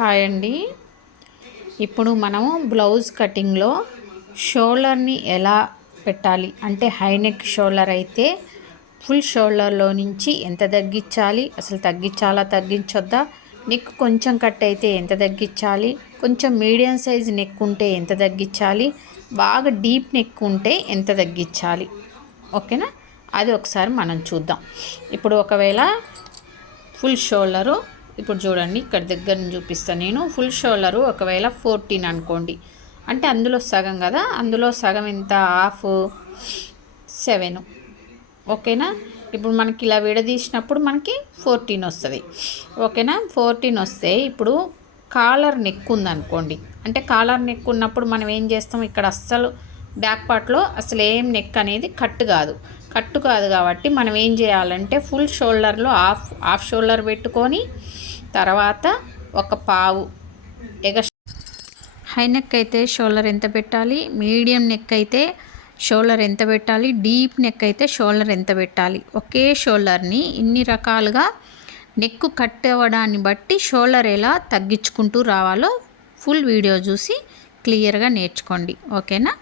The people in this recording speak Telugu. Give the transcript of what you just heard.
హాయ్ అండి. ఇప్పుడు మనము బ్లౌజ్ కటింగ్లో షోల్డర్ని ఎలా పెట్టాలి అంటే హై నెక్ షోల్డర్ అయితే ఫుల్ షోల్డర్లో నుంచి ఎంత తగ్గించాలి, అసలు తగ్గించాలా తగ్గించొద్దా, నెక్ కొంచెం కట్ అయితే ఎంత తగ్గించాలి, కొంచెం మీడియం సైజ్ నెక్ ఉంటే ఎంత తగ్గించాలి, బాగా డీప్ నెక్ ఉంటే ఎంత తగ్గించాలి, ఓకేనా? అది ఒకసారి మనం చూద్దాం. ఇప్పుడు ఒకవేళ ఫుల్ షోల్డరు ఇప్పుడు చూడండి, ఇక్కడ దగ్గర నుంచి చూపిస్తాను నేను. ఫుల్ షోల్డరు ఒకవేళ 14 అనుకోండి, అంటే అందులో సగం కదా, అందులో సగం ఎంత, హాఫ్ 7, ఓకేనా? ఇప్పుడు మనకి ఇలా విడదీసినప్పుడు మనకి 14 వస్తుంది, ఓకేనా? 14 వస్తే ఇప్పుడు కాలర్ నెక్ ఉందనుకోండి, అంటే కాలర్ నెక్ ఉన్నప్పుడు మనం ఏం చేస్తాం, ఇక్కడ అస్సలు బ్యాక్ పార్ట్లో అసలు ఏం నెక్ అనేది కట్టు కాదు కాబట్టి మనం ఏం చేయాలంటే ఫుల్ షోల్డర్లో హాఫ్ షోల్డర్ పెట్టుకొని తర్వాత ఒక పావు హై నెక్ అయితే షోల్డర్ ఎంత పెట్టాలి, మీడియం నెక్ అయితే షోల్డర్ ఎంత పెట్టాలి, డీప్ నెక్ అయితే షోల్డర్ ఎంత పెట్టాలి, ఒకే షోల్డర్ని ఇన్ని రకాలుగా నెక్ కట్ అవ్వడాన్ని బట్టి షోల్డర్ ఎలా తగ్గించుకుంటూ రావాలో ఫుల్ వీడియో చూసి క్లియర్గా నేర్చుకోండి, ఓకేనా?